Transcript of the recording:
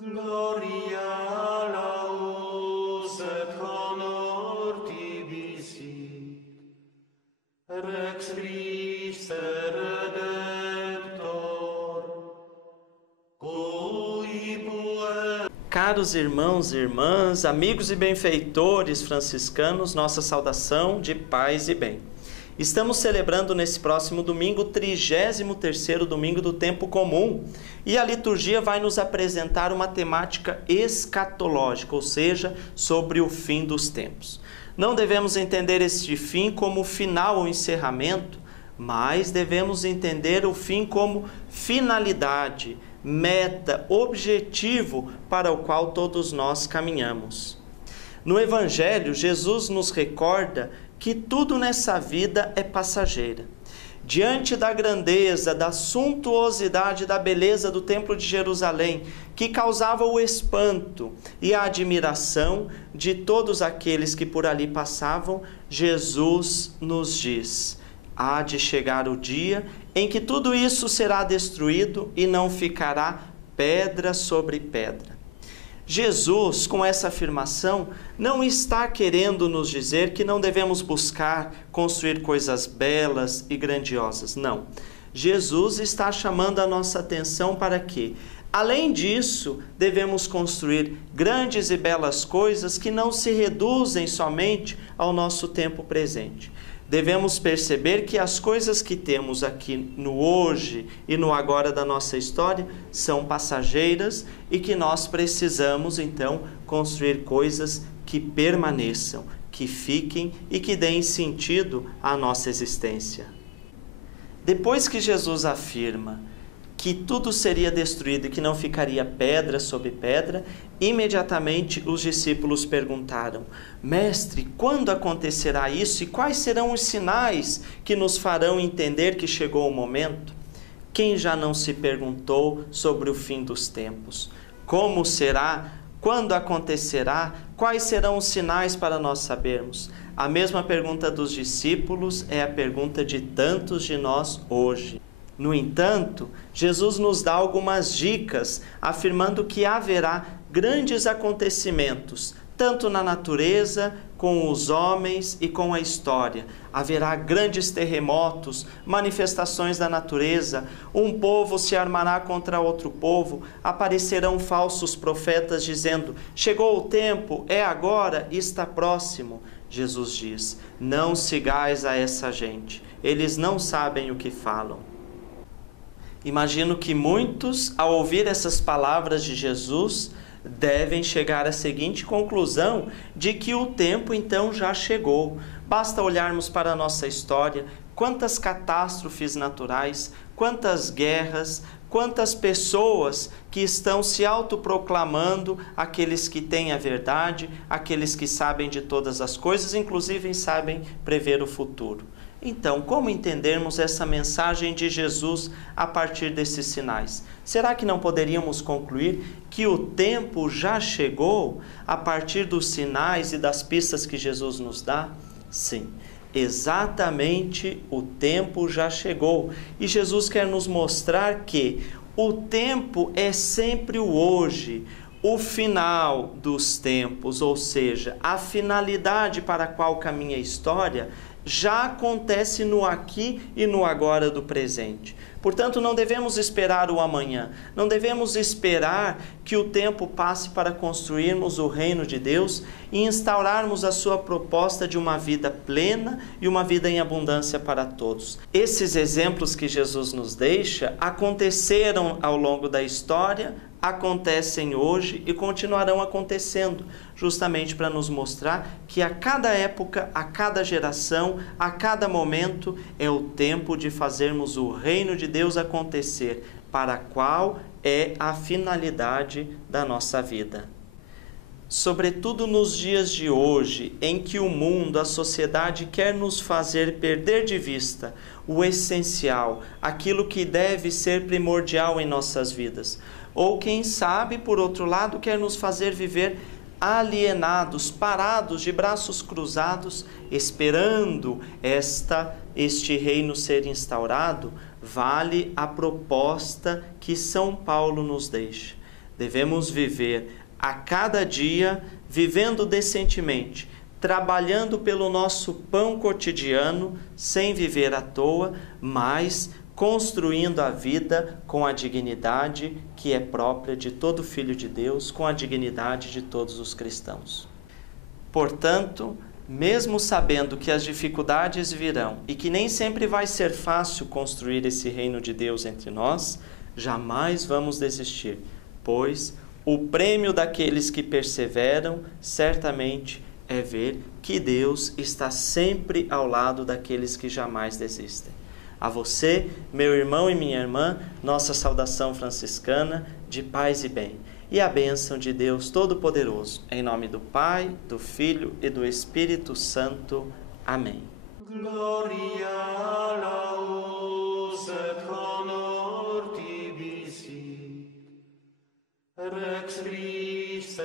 Gloria laus et honor tibi sit, Rex Christe Redemptor, cui puer... Caros irmãos e irmãs, amigos e benfeitores franciscanos, nossa saudação de paz e bem. Estamos celebrando nesse próximo domingo o 33º domingo do tempo comum e a liturgia vai nos apresentar uma temática escatológica, ou seja, sobre o fim dos tempos. Não devemos entender este fim como final ou encerramento, mas devemos entender o fim como finalidade, meta, objetivo para o qual todos nós caminhamos. No Evangelho, Jesus nos recorda que tudo nessa vida é passageira. Diante da grandeza, da suntuosidade, da beleza do Templo de Jerusalém, que causava o espanto e a admiração de todos aqueles que por ali passavam, Jesus nos diz: há de chegar o dia em que tudo isso será destruído e não ficará pedra sobre pedra. Jesus, com essa afirmação, não está querendo nos dizer que não devemos buscar construir coisas belas e grandiosas. Não. Jesus está chamando a nossa atenção para que, além disso, devemos construir grandes e belas coisas que não se reduzem somente ao nosso tempo presente. Devemos perceber que as coisas que temos aqui no hoje e no agora da nossa história são passageiras e que nós precisamos, então, construir coisas que permaneçam, que fiquem e que deem sentido à nossa existência. Depois que Jesus afirma que tudo seria destruído e que não ficaria pedra sobre pedra, imediatamente os discípulos perguntaram: Mestre, quando acontecerá isso e quais serão os sinais que nos farão entender que chegou o momento? Quem já não se perguntou sobre o fim dos tempos? Como será? Quando acontecerá? Quais serão os sinais para nós sabermos? A mesma pergunta dos discípulos é a pergunta de tantos de nós hoje. No entanto, Jesus nos dá algumas dicas, afirmando que haverá grandes acontecimentos, tanto na natureza, com os homens e com a história. Haverá grandes terremotos, manifestações da natureza, um povo se armará contra outro povo, aparecerão falsos profetas dizendo: chegou o tempo, é agora, está próximo. Jesus diz: não sigais a essa gente, eles não sabem o que falam. Imagino que muitos, ao ouvir essas palavras de Jesus, devem chegar à seguinte conclusão, de que o tempo então já chegou. Basta olharmos para a nossa história, quantas catástrofes naturais, quantas guerras, quantas pessoas que estão se autoproclamando aqueles que têm a verdade, aqueles que sabem de todas as coisas, inclusive sabem prever o futuro. Então, como entendermos essa mensagem de Jesus a partir desses sinais? Será que não poderíamos concluir que o tempo já chegou a partir dos sinais e das pistas que Jesus nos dá? Sim, exatamente o tempo já chegou. E Jesus quer nos mostrar que o tempo é sempre o hoje, o final dos tempos, ou seja, a finalidade para a qual caminha a história, já acontece no aqui e no agora do presente. Portanto, não devemos esperar o amanhã, não devemos esperar que o tempo passe para construirmos o reino de Deus e instaurarmos a sua proposta de uma vida plena e uma vida em abundância para todos. Esses exemplos que Jesus nos deixa aconteceram ao longo da história, acontecem hoje e continuarão acontecendo, justamente para nos mostrar que a cada época, a cada geração, a cada momento é o tempo de fazermos o reino de Deus acontecer, para a qual é a finalidade da nossa vida. Sobretudo nos dias de hoje, em que o mundo, a sociedade quer nos fazer perder de vista o essencial, aquilo que deve ser primordial em nossas vidas. Ou quem sabe, por outro lado, quer nos fazer viver alienados, parados, de braços cruzados, esperando este reino ser instaurado. Vale a proposta que São Paulo nos deixa. Devemos viver a cada dia, vivendo decentemente, trabalhando pelo nosso pão cotidiano, sem viver à toa, mas construindo a vida com a dignidade que é própria de todo filho de Deus, com a dignidade de todos os cristãos. Portanto, mesmo sabendo que as dificuldades virão e que nem sempre vai ser fácil construir esse reino de Deus entre nós, jamais vamos desistir, pois o prêmio daqueles que perseveram certamente é ver que Deus está sempre ao lado daqueles que jamais desistem. A você, meu irmão e minha irmã, nossa saudação franciscana de paz e bem. E a bênção de Deus Todo-Poderoso, em nome do Pai, do Filho e do Espírito Santo. Amém. Gloria laus et honor tibi sit, Rex Christe